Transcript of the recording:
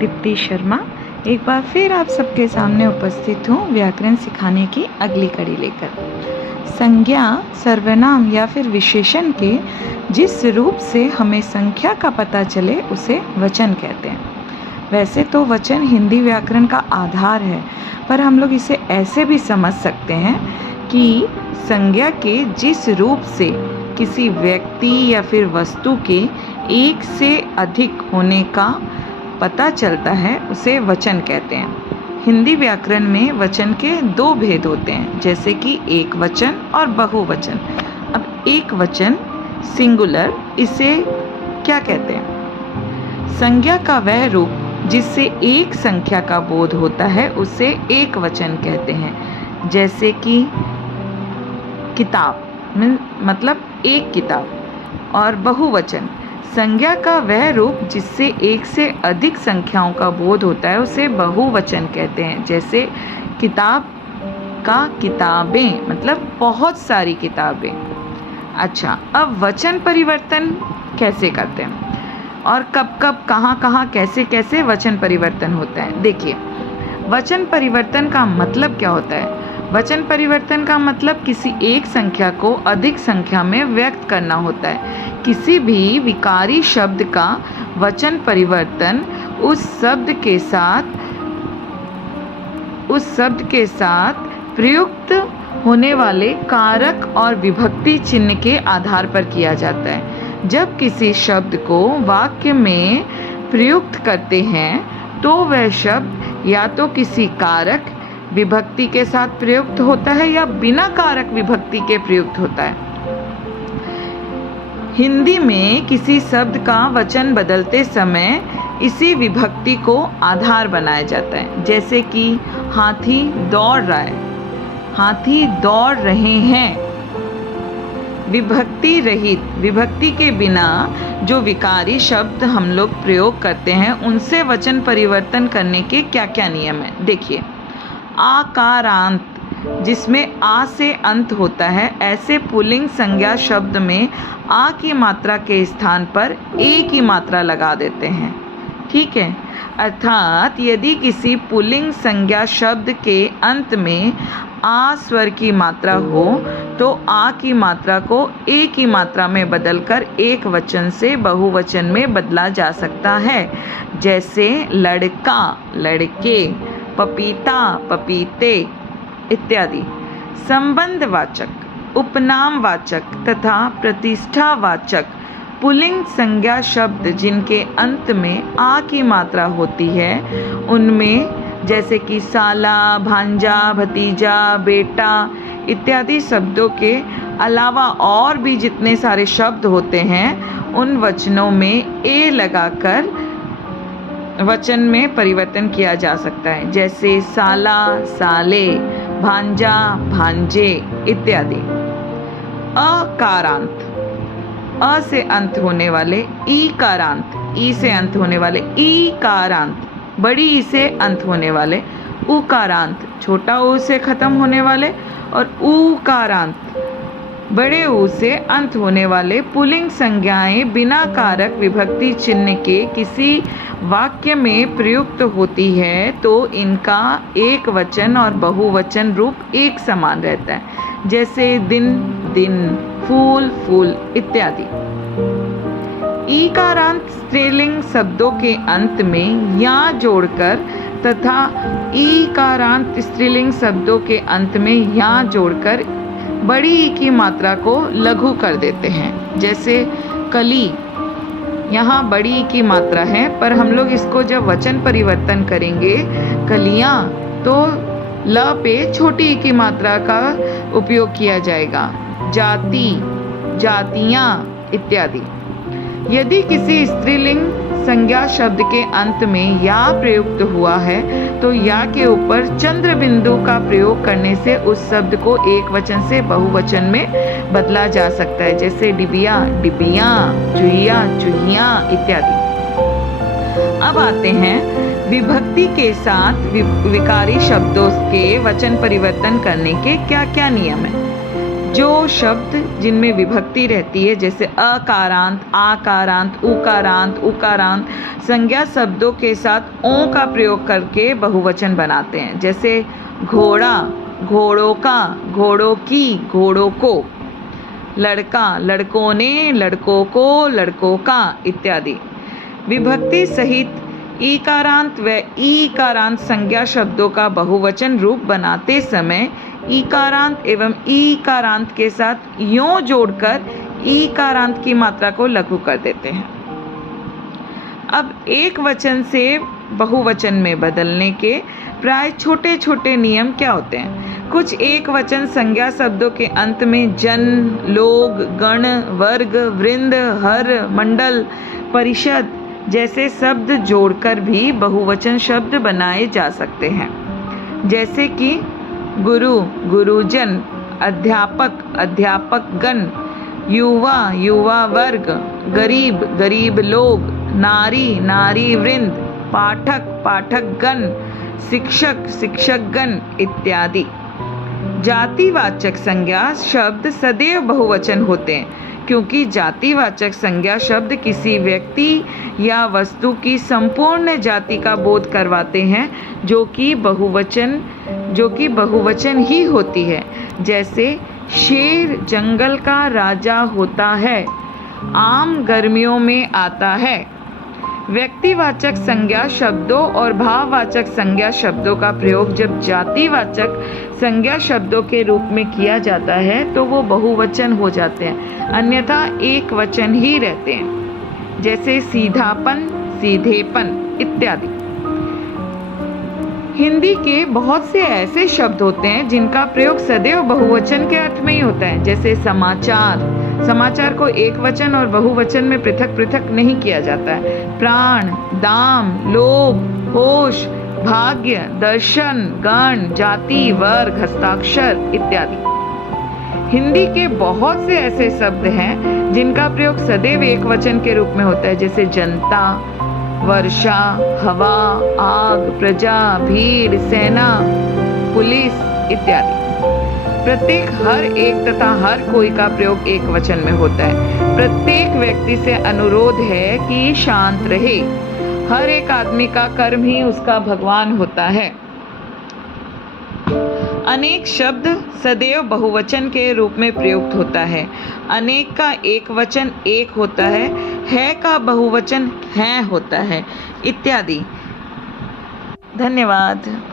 दीप्ति शर्मा एक बार फिर आप सबके सामने उपस्थित हूँ व्याकरण सिखाने की अगली कड़ी लेकर। संज्ञा, सर्वनाम या फिर विशेषण के जिस रूप से हमें संख्या का पता चले उसे वचन कहते हैं। वैसे तो वचन हिंदी व्याकरण का आधार है, पर हम लोग इसे ऐसे भी समझ सकते हैं कि संज्ञा के जिस रूप से किसी व्यक्ति या फिर वस्तु के एक से अधिक होने का पता चलता है उसे वचन कहते हैं। हिंदी व्याकरण में वचन के दो भेद होते हैं, जैसे कि एक वचन और बहुवचन। अब एक वचन सिंगुलर, इसे क्या कहते हैं? संज्ञा का वह रूप जिससे एक संख्या का बोध होता है उसे एक वचन कहते हैं। जैसे कि किताब मतलब एक किताब। और बहुवचन संज्ञा का वह रूप जिससे एक से अधिक संख्याओं का बोध होता है उसे बहुवचन कहते हैं। जैसे किताब का किताबें मतलब बहुत सारी किताबें। अच्छा, अब वचन परिवर्तन कैसे करते हैं और कब कब कहाँ कहाँ कैसे कैसे वचन परिवर्तन होता है? देखिए, वचन परिवर्तन का मतलब क्या होता है? वचन परिवर्तन का मतलब किसी एक संख्या को अधिक संख्या में व्यक्त करना होता है। किसी भी विकारी शब्द का वचन परिवर्तन उस शब्द के साथ प्रयुक्त होने वाले कारक और विभक्ति चिन्ह के आधार पर किया जाता है। जब किसी शब्द को वाक्य में प्रयुक्त करते हैं तो वह शब्द या तो किसी कारक विभक्ति के साथ प्रयुक्त होता है या बिना कारक विभक्ति के प्रयुक्त होता है। हिंदी में किसी शब्द का वचन बदलते समय इसी विभक्ति को आधार बनाया जाता है। जैसे कि हाथी दौड़ रहा है, हाथी दौड़ रहे हैं। विभक्ति रहित, विभक्ति के बिना जो विकारी शब्द हम लोग प्रयोग करते हैं उनसे वचन परिवर्तन करने के क्या क्या नियम है? देखिए, आकारांत जिसमें आ से अंत होता है, ऐसे पुल्लिंग संज्ञा शब्द में आ की मात्रा के स्थान पर ए की मात्रा लगा देते हैं। ठीक है, अर्थात यदि किसी पुल्लिंग संज्ञा शब्द के अंत में आ स्वर की मात्रा हो तो आ की मात्रा को ए की मात्रा में बदलकर एक वचन से बहुवचन में बदला जा सकता है। जैसे लड़का, लड़के, पपीता, पपीते इत्यादि। संबंधवाचक, उपनामवाचक तथा प्रतिष्ठावाचक पुल्लिंग संज्ञा शब्द जिनके अंत में आ की मात्रा होती है उनमें जैसे कि साला, भांजा, भतीजा, बेटा इत्यादि शब्दों के अलावा और भी जितने सारे शब्द होते हैं उन वचनों में ए लगाकर वचन में परिवर्तन किया जा सकता है। जैसे साला, साले, भांजा, भांजे इत्यादि। अकारांत, अ से अंत होने वाले, ईकारांत, ई से अंत होने वाले, ईकारांत, बड़ी ई से अंत होने वाले, उकारांत, छोटा ऊ से खत्म होने वाले, और ऊकारांत, बड़े ऊ से अंत होने वाले पुल्लिंग संज्ञाएं बिना कारक विभक्ति चिन्ह के किसी वाक्य में प्रयुक्त होती है तो इनका एक वचन और बहुवचन रूप एक समान रहता है। जैसे दिन, दिन, फूल, फूल इत्यादि। ईकारांत स्त्रीलिंग शब्दों के अंत में या जोड़कर तथा ईकारांत स्त्रीलिंग शब्दों के अंत में या जोड़कर बड़ी ई की मात्रा को लघु कर देते हैं। जैसे कली, यहाँ बड़ी ई की मात्रा है पर हम लोग इसको जब वचन परिवर्तन करेंगे कलियाँ तो ल पे छोटी ई की मात्रा का उपयोग किया जाएगा। जाति, जातियाँ इत्यादि। यदि किसी स्त्रीलिंग संज्ञा शब्द के अंत में या प्रयुक्त हुआ है तो या के ऊपर चंद्र बिंदु का प्रयोग करने से उस शब्द को एक वचन से बहुवचन में बदला जा सकता है। जैसे डिबिया, डिबियाँ, चूहिया, चूहियाँ इत्यादि। अब आते हैं विभक्ति के साथ विकारी शब्दों के वचन परिवर्तन करने के क्या क्या नियम है। जो शब्द जिनमें विभक्ति रहती है, जैसे अकारांत, आकारांत, उकारांत, उकारांत, संज्ञा शब्दों के साथ ओ का प्रयोग करके बहुवचन बनाते हैं। जैसे घोड़ा, घोड़ों का, घोड़ों की, घोड़ों को, लड़का, लड़कों ने, लड़कों को, लड़कों का इत्यादि। विभक्ति सहित ईकारांत व ईकारांत संज्ञा शब्दों का बहुवचन रूप बनाते समय ईकारांत एवं ईकारांत के साथ यों जोड़कर ईकारांत की मात्रा को लघु कर देते हैं। अब एक वचन से बहुवचन में बदलने के प्राय छोटे छोटे नियम क्या होते हैं? कुछ एक वचन संज्ञा शब्दों के अंत में जन, लोग, गण, वर्ग, वृंद, हर, मंडल, परिषद जैसे शब्द जोड़कर भी बहुवचन शब्द बनाए जा सकते हैं। जैसे कि गुरु, गुरुजन, अध्यापक, अध्यापकगण, युवा, युवा वर्ग, गरीब, गरीब लोग, नारी, नारी वृंद, पाठक, पाठकगण, शिक्षक, शिक्षकगण इत्यादि। जातिवाचक संज्ञा शब्द सदैव बहुवचन होते हैं, क्योंकि जातिवाचक संज्ञा शब्द किसी व्यक्ति या वस्तु की संपूर्ण जाति का बोध करवाते हैं, जो कि बहुवचन ही होती है। जैसे शेर जंगल का राजा होता है, आम गर्मियों में आता है। व्यक्तिवाचक संज्ञा शब्दों और भाववाचक संज्ञा शब्दों का प्रयोग जब जातिवाचक संज्ञा शब्दों के रूप में किया जाता है तो वो बहुवचन हो जाते हैं, अन्यथा एक वचन ही रहते हैं। जैसे सीधापन, सीधेपन इत्यादि। हिंदी के बहुत से ऐसे शब्द होते हैं जिनका प्रयोग सदैव बहुवचन के अर्थ में ही होता है। जैसे समाचार, समाचार को एक वचन और बहुवचन में पृथक पृथक नहीं किया जाता है। प्राण, दाम, लोभ, होश, भाग्य, दर्शन, गण, जाति, वर्ग, हस्ताक्षर इत्यादि। हिंदी के बहुत से ऐसे शब्द हैं जिनका प्रयोग सदैव एक वचन के रूप में होता है। जैसे जनता, वर्षा, हवा, आग, प्रजा, भीड़, सेना, पुलिस इत्यादि। प्रत्येक, हर एक तथा हर कोई का प्रयोग एक वचन में होता है। प्रत्येक व्यक्ति से अनुरोध है कि शांत रहे। हर एक आदमी का कर्म ही उसका भगवान होता है। अनेक शब्द सदैव बहुवचन के रूप में प्रयुक्त होता है। अनेक का एक वचन एक होता है का बहुवचन हैं होता है इत्यादि। धन्यवाद।